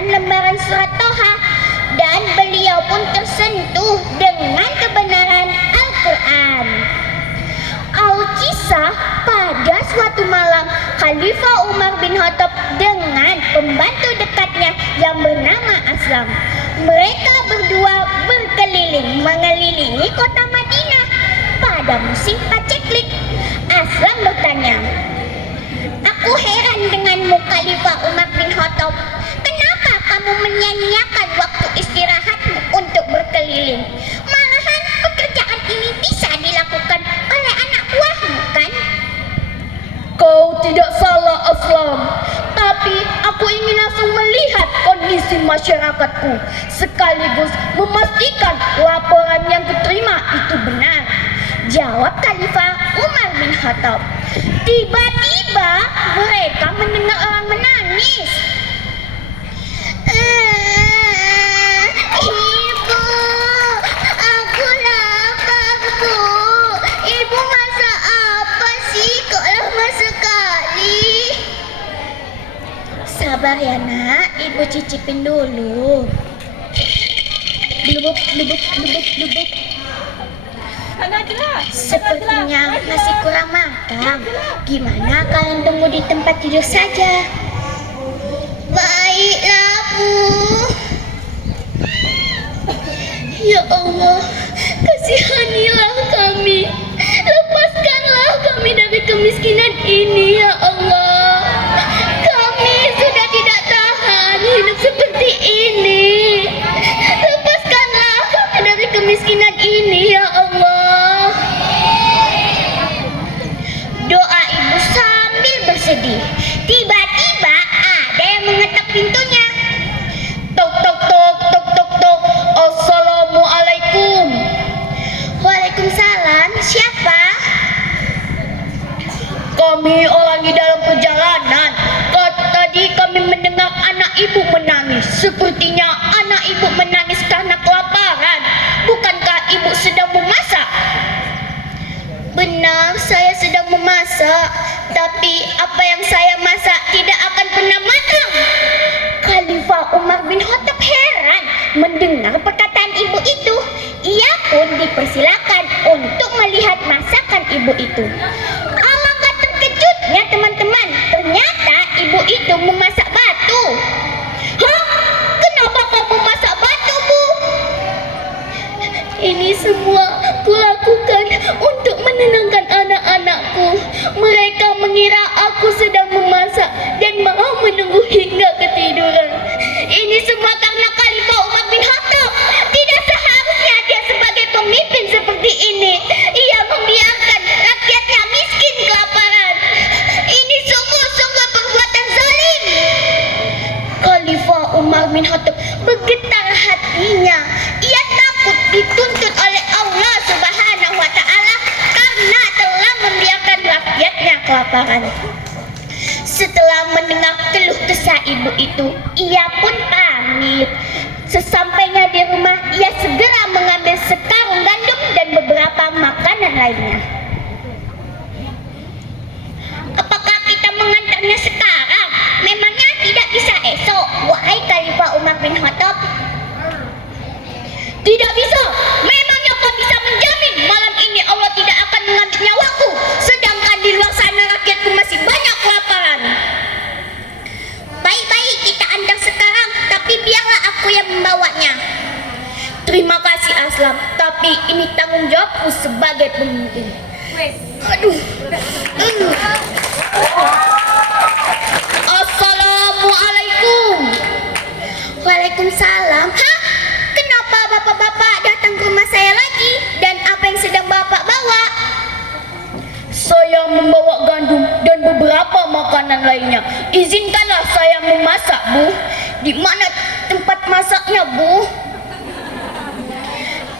membacakan lembaran surat Toha dan beliau pun tersentuh dengan kebenaran Al-Quran. Al-Kisah, pada suatu malam Khalifah Umar bin Khattab dengan pembantu dekatnya yang bernama Aslam. Mereka berdua berkeliling mengelilingi kota Madinah pada musim paceklik. Aslam bertanya, "Aku heran denganmu Khalifah Umar bin Khattab. Kenapa kamu menyia-nyiakan waktu istirahatmu untuk berkeliling? Malahan pekerjaan ini bisa dilakukan oleh anak buahmu, kan?" Kau tidak salah, Aslam. Tapi aku ingin langsung melihat kondisi masyarakatku, sekaligus memastikan laporan yang kuterima itu benar, jawab Khalifah Umar bin Khattab. Tiba-tiba mereka mendengar orang menangis. "Ibu, aku lapar, Bu. Ibu masak apa sih? Kok lama sekali?" "Sabar ya nak, ibu cicipin dulu." Blubuk, blubuk, blubuk, blubuk. Sepertinya masih kurang makan. Gimana kalian tunggu di tempat tidur saja? Baiklah, Bu. Ya Allah, kasihanilah kami. Lepaskanlah kami dari kemiskinan ini, ya Allah. Kami sudah tidak tahan hidup seperti ini. Lepaskanlah kami dari kemiskinan ini, ya Allah. Doa ibu sambil bersedih. Tiba-tiba ada yang mengetuk pintunya. Tok tok tok tok tok tok. Assalamualaikum. Waalaikumsalam. Siapa? Kami orang di dalam perjalanan. Tadi kami mendengar anak ibu menangis. Sepertinya anak ibu menangis karena kelaparan. Bukankah ibu sedang memasak? Benar, saya sedang memasak. Tapi apa yang saya masak tidak akan pernah matang. Khalifah Umar bin Khattab heran mendengar perkataan ibu itu. Ia pun dipersilakan untuk melihat masakan ibu itu. Alangkah terkejutnya teman-teman. Ternyata ibu itu memasak batu. "Hah? Kenapa kamu masak batu, Bu?" "Ini semua kulakukan untuk menenangkan anak-anakku. Mereka mengira aku sedang memasak dan mau menunggu hingga ketiduran. Ini semua karena Khalifah Umar bin Khattab. Tidak seharusnya dia sebagai pemimpin seperti ini. Ia membiarkan rakyatnya miskin kelaparan. Ini sungguh-sungguh perbuatan zalim." Khalifah Umar bin Khattab bergetar hatinya. Ia takut dituntut oleh Allah Subhanahu wa Ta'ala karena telah membiarkan rakyatnya kelaparan. Setelah mendengar keluh kesah ibu itu, ia pun pamit. Sesampainya di rumah, ia segera mengambil sekarung gandum dan beberapa makanan lainnya. "Apakah kita mengantarnya sekarang? Memangnya tidak bisa esok, wahai Khalifah Umar bin Khattab?" "Tidak bisa. Memangnya kau bisa menjamin malam ini Allah tidak akan mengambil nyawaku, sedangkan di luar sana rakyatku masih banyak kelaparan." "Baik-baik, kita antar sekarang, tapi biarlah aku yang membawanya." "Terima kasih Aslam, tapi ini tanggung jawabku sebagai pemimpin." Aduh. Assalamualaikum. Waalaikumsalam. "Hah? Kenapa bapak-bapak datang ke rumah saya lagi? Dan apa yang sedang bapak bawa?" Saya membawa gandum dan beberapa makanan lainnya. Izinkanlah saya memasak, Bu. "Di mana tempat masaknya, Bu?"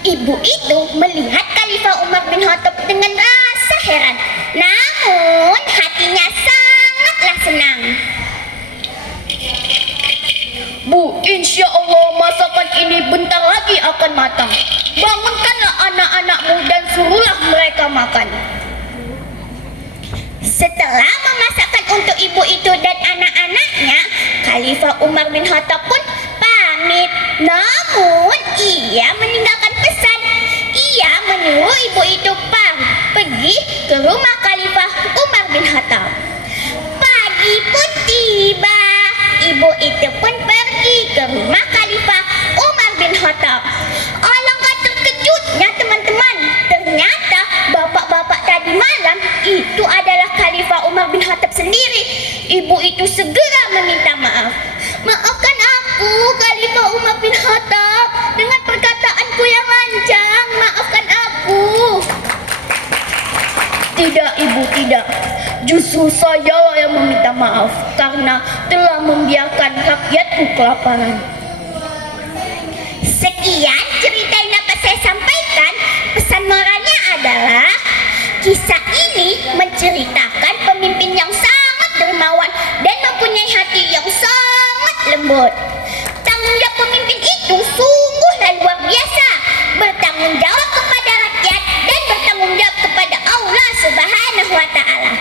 Ibu itu melihat Khalifah Umar bin Khattab dengan rasa heran. Namun hatinya sangatlah senang. Bu, insya Allah masakan ini bentar lagi akan matang. Bangunkanlah anak-anakmu dan suruhlah mereka makan. Setelah memasakkan untuk ibu itu dan anak-anaknya, Khalifah Umar bin Khattab pun pamit. Namun ia meninggalkan pesan. Ia menyuruh ibu itu pergi ke rumah Khalifah Umar bin Khattab. Pagi pun tiba. Ibu itu pun pergi ke rumah Khalifah Umar bin Khattab. Alangkah terkejutnya teman-teman. Ternyata bapak-bapak tadi malam itu adalah Khalifah Umar bin Khattab sendiri. Ibu itu segera meminta maaf. Maafkan aku, Khalifah Umar bin Khattab, dengan perkataanku yang lancang. Maafkan aku. Tidak ibu, tidak. Justru saya yang meminta maaf karena telah membiarkan rakyatku kelaparan. Sekian cerita yang dapat saya sampaikan. Pesan moralnya adalah kisah ini menceritakan pemimpin yang sangat dermawan dan mempunyai hati yang sangat lembut. Tanggung jawab pemimpin itu sungguhlah luar biasa. Bertanggung jawab kepada rakyat dan bertanggung jawab kepada Allah Subhanahu wa Ta'ala.